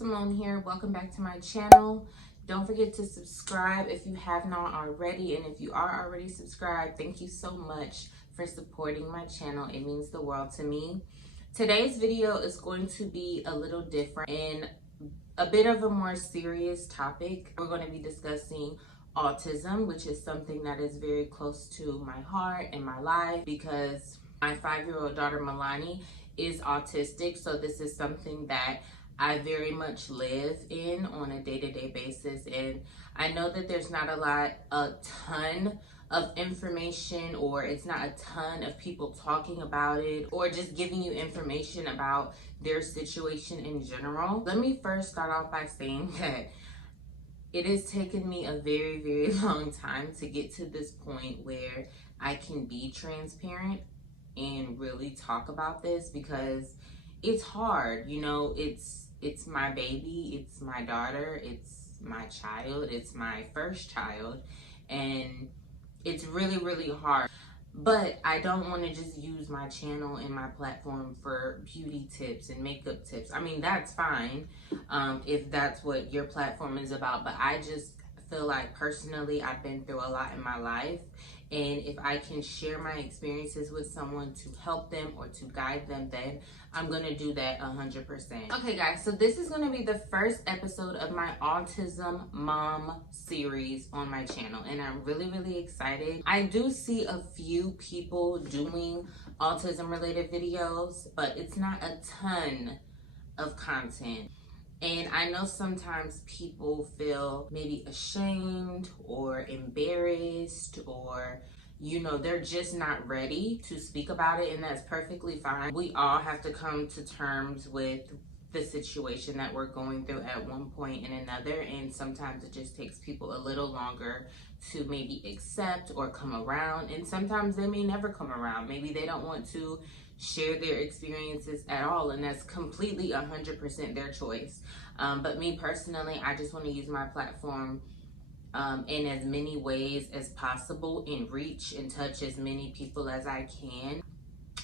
Symone here. Welcome back to my channel. Don't forget to subscribe if you have not already, and if you are already subscribed, thank you so much for supporting my channel. It means the world to me. Today's video is going to be a little different and a bit of a more serious topic. We're going to be discussing autism, which is something that is very close to my heart and my life because my 5-year-old daughter MEILANI is autistic. So this is something that I very much live in on a day-to-day basis, and I know that there's not a ton of information, or it's not a ton of people talking about it or just giving you information about their situation in general. Let me first start off by saying that it has taken me a very, very long time to get to this point where I can be transparent and really talk about this, because it's hard. You know, it's my baby, it's my daughter, it's my child, it's my first child, and it's really, really hard. But I don't want to just use my channel and my platform for beauty tips and makeup tips. I mean, that's fine if that's what your platform is about, but I just feel like personally I've been through a lot in my life, and if I can share my experiences with someone to help them or to guide them, then I'm gonna do that 100%. Okay guys, so this is gonna be the first episode of my Autism Mom series on my channel, and I'm really, really excited. I do see a few people doing autism related videos, but it's not a ton of content. And I know sometimes people feel maybe ashamed or embarrassed, or, you know, they're just not ready to speak about it, and that's perfectly fine. We all have to come to terms with the situation that we're going through at one point and another, and sometimes it just takes people a little longer to maybe accept or come around, and sometimes they may never come around. Maybe they don't want to share their experiences at all, and that's completely 100% their choice. But me personally, I just want to use my platform in as many ways as possible and reach and touch as many people as I can.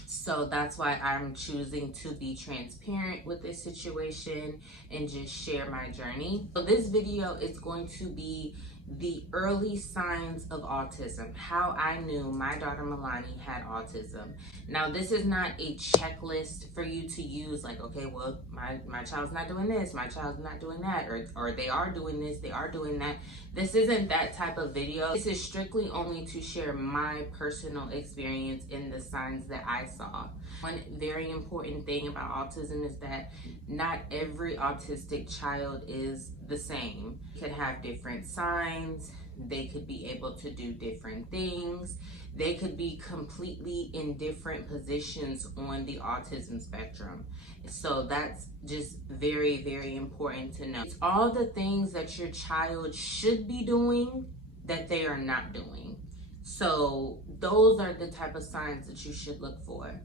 So that's why I'm choosing to be transparent with this situation and just share my journey. So this video is going to be the early signs of autism, how I knew my daughter MEILANI had autism. Now, this is not a checklist for you to use, like, okay, well, my child's not doing this, my child's not doing that, or they are doing this, they are doing that. This isn't that type of video. This is strictly only to share my personal experience in the signs that I saw. One very important thing about autism is that not every autistic child is the same. They could have different signs, they could be able to do different things, they could be completely in different positions on the autism spectrum. So that's just very, very important to know. It's all the things that your child should be doing that they are not doing. So those are the type of signs that you should look for.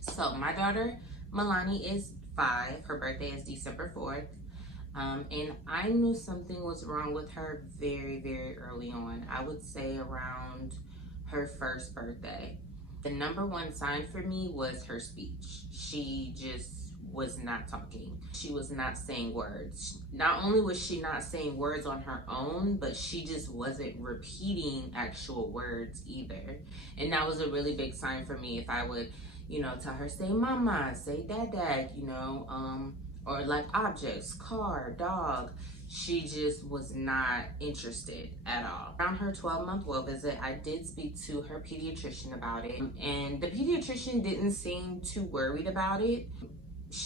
So my daughter MEILANI is 5. Her birthday is December 4th. And I knew something was wrong with her very, very early on. I would say around her first birthday. The number one sign for me was her speech. She just was not talking. She was not saying words. Not only was she not saying words on her own, but she just wasn't repeating actual words either. And that was a really big sign for me. If I would, you know, tell her, say mama, say dad, you know, or like objects, car, dog, she just was not interested at all. Around her 12-month well visit, I did speak to her pediatrician about it, and the pediatrician didn't seem too worried about it.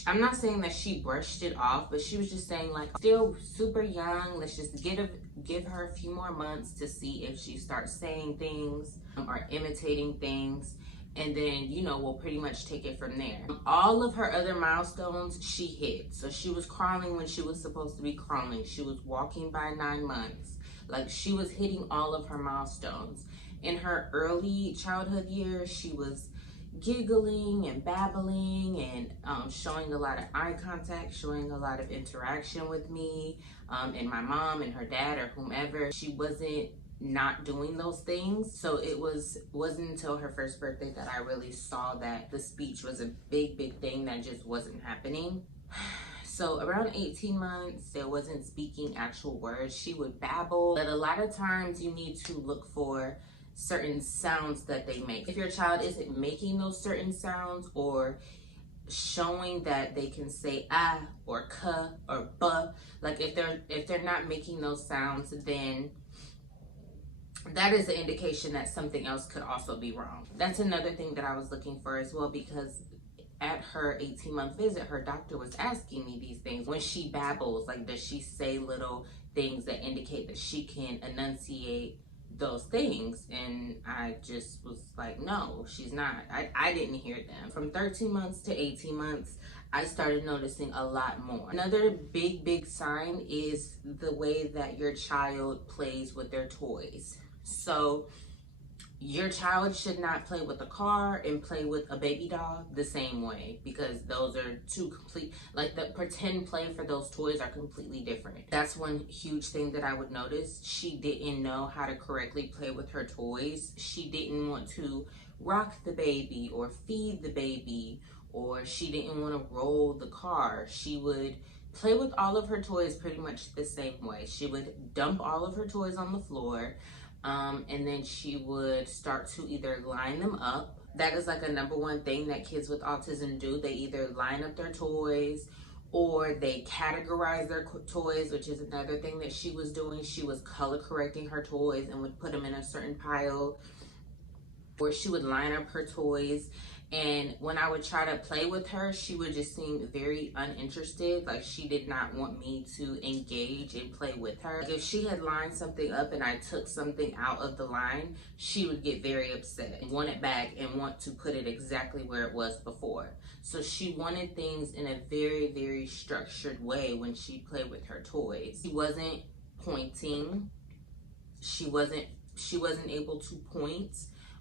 I'm not saying that she brushed it off, but she was just saying, like, still super young, let's just give her a few more months to see if she starts saying things or imitating things, and then, you know, we'll pretty much take it from there. All of her other milestones she hit. So she was crawling when she was supposed to be crawling. She was walking by 9 months. Like, she was hitting all of her milestones. In her early childhood years, she was giggling and babbling and showing a lot of eye contact, showing a lot of interaction with me and my mom and her dad or whomever. She wasn't not doing those things. So it wasn't until her first birthday that I really saw that the speech was a big thing that just wasn't happening. So around 18 months, there wasn't speaking actual words. She would babble, but a lot of times you need to look for certain sounds that they make. If your child isn't making those certain sounds or showing that they can say ah or ka or ba, like if they're not making those sounds, then that is an indication that something else could also be wrong. That's another thing that I was looking for as well, because at her 18-month visit, her doctor was asking me these things. When she babbles, like, does she say little things that indicate that she can enunciate those things? And I just was like, no, she's not. I didn't hear them. From 13 months to 18 months, I started noticing a lot more. Another big sign is the way that your child plays with their toys. So your child should not play with a car and play with a baby doll the same way, because those are two complete, like the pretend play for those toys are completely different. That's one huge thing that I would notice. She didn't know how to correctly play with her toys. She didn't want to rock the baby or feed the baby, or she didn't want to roll the car. She would play with all of her toys pretty much the same way. She would dump all of her toys on the floor. And then she would start to either line them up. That is like a #1 thing that kids with autism do. They either line up their toys or they categorize their toys, which is another thing that she was doing. She was color correcting her toys and would put them in a certain pile, or she would line up her toys. And when I would try to play with her, she would just seem very uninterested. Like she did not want me to engage and play with her. If she had lined something up and I took something out of the line, she would get very upset and want it back and want to put it exactly where it was before. So she wanted things in a very structured way when she played with her toys. She wasn't pointing. She wasn't able to point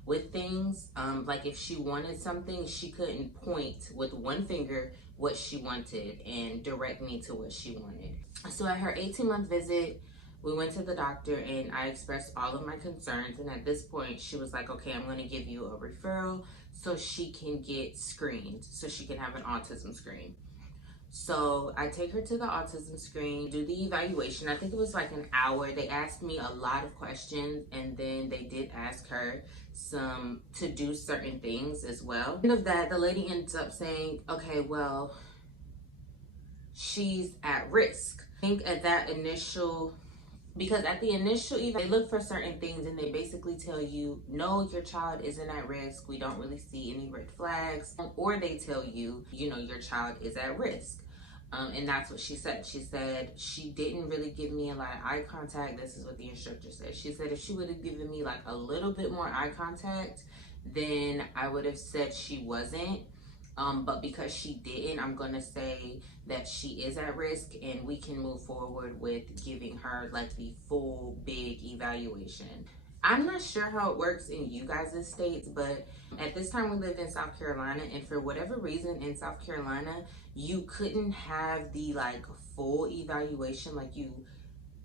with things. Like if she wanted something, she couldn't point with one finger what she wanted and direct me to what she wanted. So at her 18-month visit, we went to the doctor and I expressed all of my concerns. And at this point, she was like, okay, I'm going to give you a referral so she can get screened, so she can have an autism screen. So I take her to the autism screen, do the evaluation. I think it was like an hour. They asked me a lot of questions, and then they did ask her to do certain things as well. At the end of that, the lady ends up saying, okay, well, she's at risk. I think at that initial, because at the initial they look for certain things and they basically tell you, no, your child isn't at risk. We don't really see any red flags. Or they tell you, you know, your child is at risk. And that's what she said. She said she didn't really give me a lot of eye contact. This is what the instructor said. She said if she would have given me like a little bit more eye contact, then I would have said she wasn't. But because she didn't, I'm gonna say that she is at risk and we can move forward with giving her like the full big evaluation. I'm not sure how it works in you guys' states, but at this time we lived in South Carolina, and for whatever reason in South Carolina, you couldn't have the like full evaluation, like you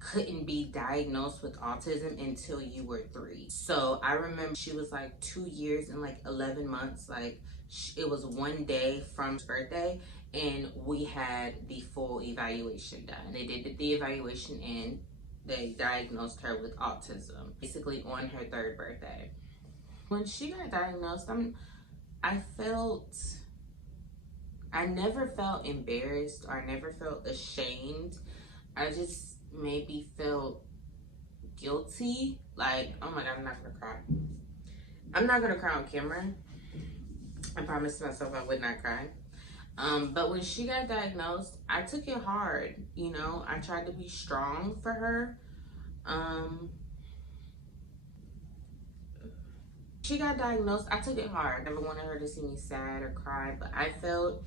couldn't be diagnosed with autism until you were 3. So I remember she was like 2 years and like 11 months, like it was one day from her birthday, and we had the full evaluation done. They did the evaluation and they diagnosed her with autism, basically on her 3rd birthday. When she got diagnosed, I never felt embarrassed or I never felt ashamed. I just maybe felt guilty. Like, oh my God, I'm not gonna cry. I'm not gonna cry on camera. I promised myself I would not cry. But when she got diagnosed, I took it hard. You know, I tried to be strong for her. She got diagnosed, I took it hard. I never wanted her to see me sad or cry, but I felt,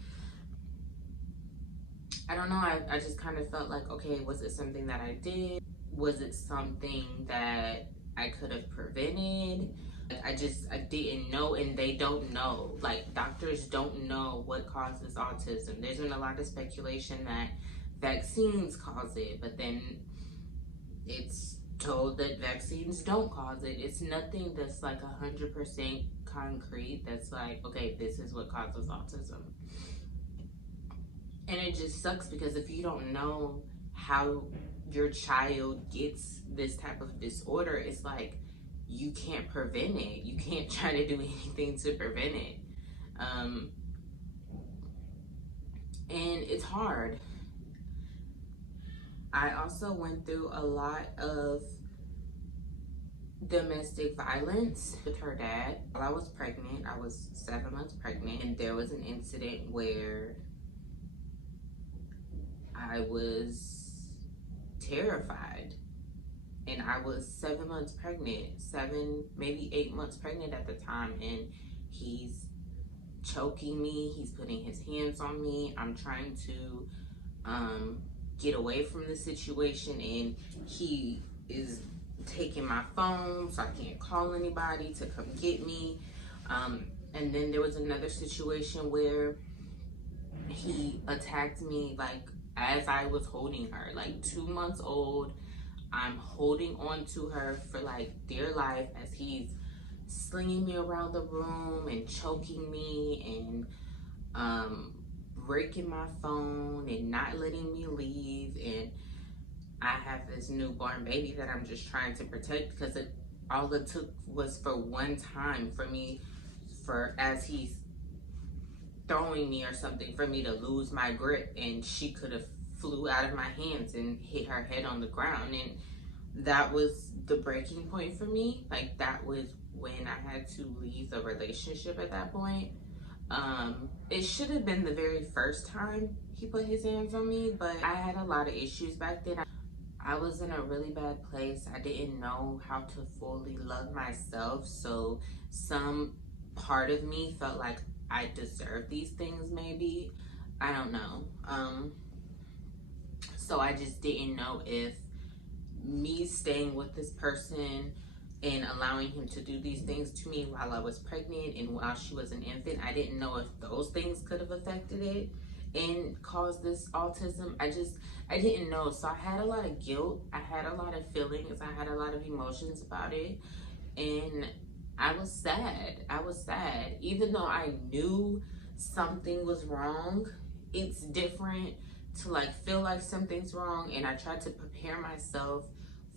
I don't know, I just kind of felt like, okay, was it something that I did? Was it something that I could have prevented? I didn't know, and they don't know. Like, doctors don't know what causes autism. There's been a lot of speculation that vaccines cause it, but then it's told that vaccines don't cause it. It's nothing that's like 100% concrete that's like, okay, this is what causes autism. And it just sucks because if you don't know how your child gets this type of disorder, it's like you can't prevent it. You can't try to do anything to prevent it. Um, and it's hard. I also went through a lot of domestic violence with her dad. While I was pregnant, I was 7 months pregnant, and there was an incident where I was terrified. And I was 7 months pregnant, 7, maybe 8 months pregnant at the time. And he's choking me, he's putting his hands on me. I'm trying to get away from the situation, and he is taking my phone so I can't call anybody to come get me. And then there was another situation where he attacked me like as I was holding her, like 2 months old. I'm holding on to her for like dear life as he's slinging me around the room and choking me and breaking my phone and not letting me leave. And I have this newborn baby that I'm just trying to protect because all it took was for one time for me, for as he's throwing me or something, for me to lose my grip, and she could have flew out of my hands and hit her head on the ground. And that was the breaking point for me. Like, that was when I had to leave the relationship at that point. It should have been the very first time he put his hands on me, but I had a lot of issues back then. I was in a really bad place. I didn't know how to fully love myself, so some part of me felt like I deserved these things, maybe. I don't know. So I just didn't know if me staying with this person and allowing him to do these things to me while I was pregnant and while she was an infant, I didn't know if those things could have affected it and caused this autism. I didn't know. So I had a lot of guilt. I had a lot of feelings. I had a lot of emotions about it. And I was sad. I was sad. Even though I knew something was wrong, it's different to like feel like something's wrong. And I tried to prepare myself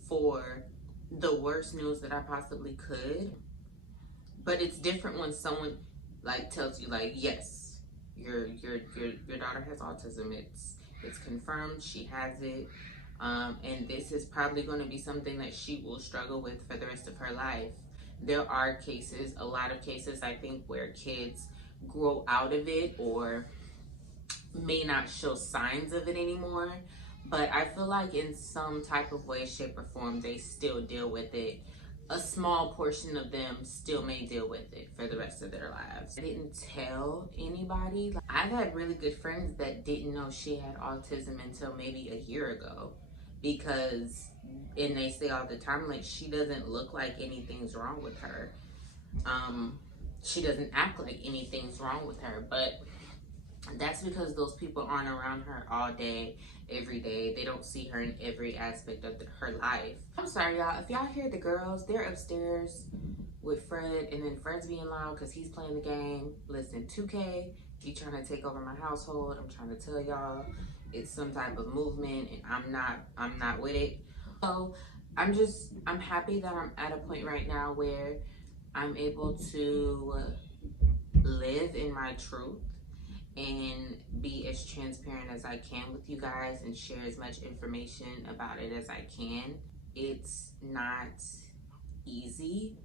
for the worst news that I possibly could. But it's different when someone like tells you like, yes, your daughter has autism. It's confirmed, she has it. And this is probably going to be something that she will struggle with for the rest of her life. There are cases, a lot of cases, I think, where kids grow out of it or may not show signs of it anymore. But I feel like in some type of way, shape, or form, they still deal with it. A small portion of them still may deal with it for the rest of their lives. I didn't tell anybody. I've had really good friends that didn't know she had autism until maybe a year ago, because, and they say all the time, like, she doesn't look like anything's wrong with her. She doesn't act like anything's wrong with her, but that's because those people aren't around her all day, every day. They don't see her in every aspect of her life. I'm sorry, y'all. If y'all hear the girls, they're upstairs with Fred, and then Fred's being loud because he's playing the game. Listen, 2K, he trying to take over my household. I'm trying to tell y'all, it's some type of movement, and I'm not with it. So I'm happy that I'm at a point right now where I'm able to live in my truth and be as transparent as I can with you guys and share as much information about it as I can. It's not easy.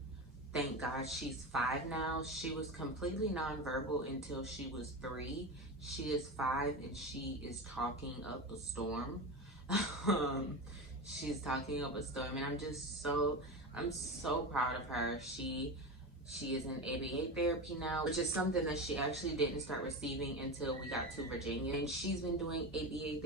Thank God she's 5 now. She was completely nonverbal until she was 3. She is 5 and she is talking up a storm. She's talking up a storm, and I'm so proud of her. She is in ABA therapy now, which is something that she actually didn't start receiving until we got to Virginia. And she's been doing ABA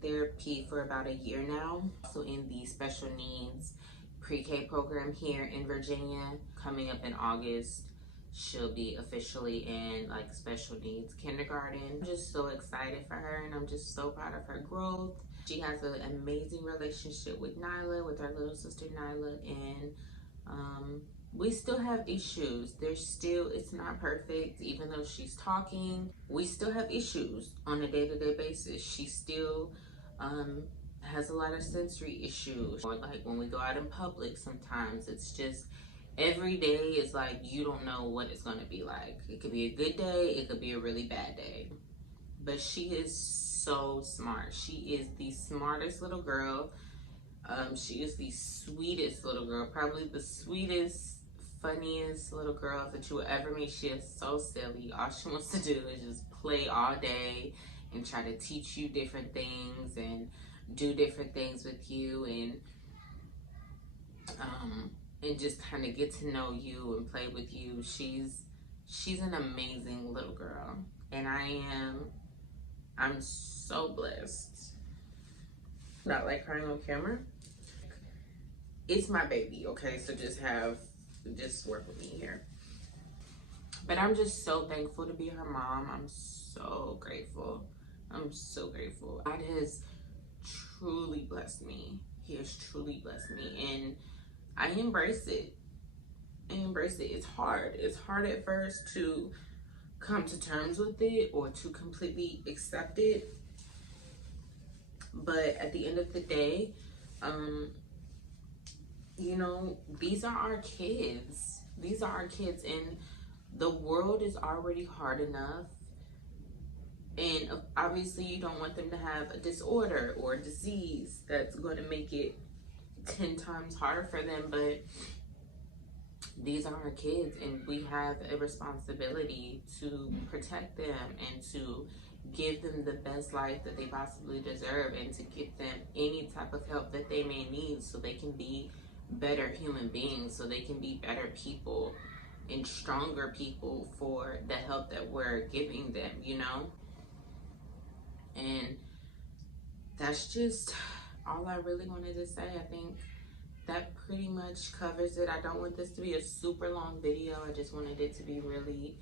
therapy for about a year now. Also in the special needs pre-K program here in Virginia. Coming up in August, she'll be officially in like special needs kindergarten. I'm just so excited for her, and I'm just so proud of her growth. She has an amazing relationship with NYLAH, with her little sister NYLAH, and we still have issues. It's not perfect. Even though she's talking, we still have issues on a day-to-day basis. She still has a lot of sensory issues. Or like when we go out in public, sometimes it's just every day is like you don't know what it's gonna be like. It could be a good day, it could be a really bad day. But she is so smart. She is the smartest little girl. She is the sweetest little girl, probably the sweetest, funniest little girl that you will ever meet. She is so silly. All she wants to do is just play all day and try to teach you different things and do different things with you, and just kind of get to know you and play with you. She's an amazing little girl, and I'm so blessed. Not like crying on camera. It's my baby, okay? So just work with me here. But I'm just so thankful to be her mom. I'm so grateful. I'm so grateful. God has truly blessed me. He has truly blessed me, and I embrace it. I embrace it. It's hard. It's hard at first to come to terms with it or to completely accept it. But at the end of the day, you know, these are our kids. These are our kids, and the world is already hard enough. And obviously you don't want them to have a disorder or a disease that's going to make it 10 times harder for them. But these are our kids, and we have a responsibility to protect them and to give them the best life that they possibly deserve, and to get them any type of help that they may need so they can be better human beings, so they can be better people and stronger people for the help that we're giving them, you know? And that's just all I really wanted to say. I think that pretty much covers it. I don't want this to be a super long video. I just wanted it to be really,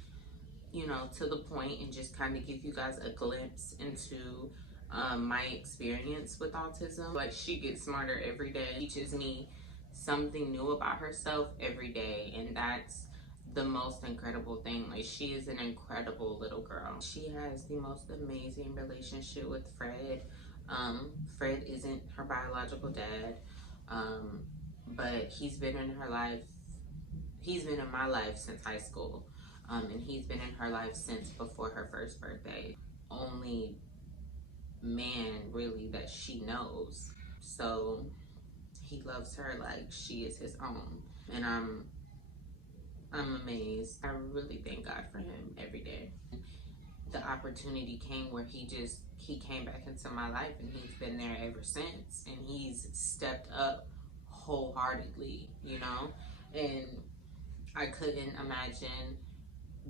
you know, to the point, and just kind of give you guys a glimpse into my experience with autism. Like, she gets smarter every day, teaches me something new about herself every day, and that's the most incredible thing. Like, she is an incredible little girl. She has the most amazing relationship with Fred. Fred isn't her biological dad, but he's been in her life. He's been in my life since high school, and he's been in her life since before her first birthday. Only man really that she knows. So he loves her like she is his own, and I'm amazed. I really thank God for him every day. The opportunity came where he came back into my life, and he's been there ever since, and he's stepped up wholeheartedly, you know? And I couldn't imagine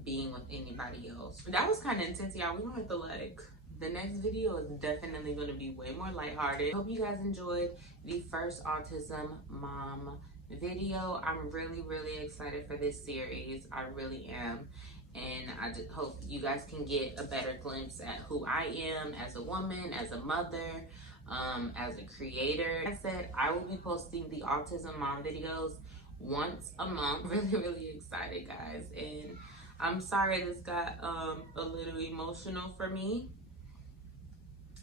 being with anybody else. That was kind of intense, y'all. We're gonna have to, like, the next video is definitely going to be way more lighthearted. Hope you guys enjoyed the first Autism Mom video. I'm really, really excited for this series. I really am. And I just hope you guys can get a better glimpse at who I am as a woman, as a mother, as a creator. Like I said, I will be posting the Autism Mom videos once a month. Really, really excited, guys. And I'm sorry this got a little emotional for me.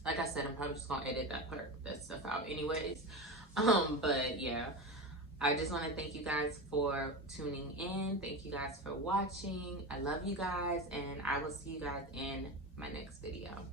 Like I said, I'm probably just gonna edit that stuff out anyways. But yeah, I just want to thank you guys for tuning in. Thank you guys for watching. I love you guys, and I will see you guys in my next video.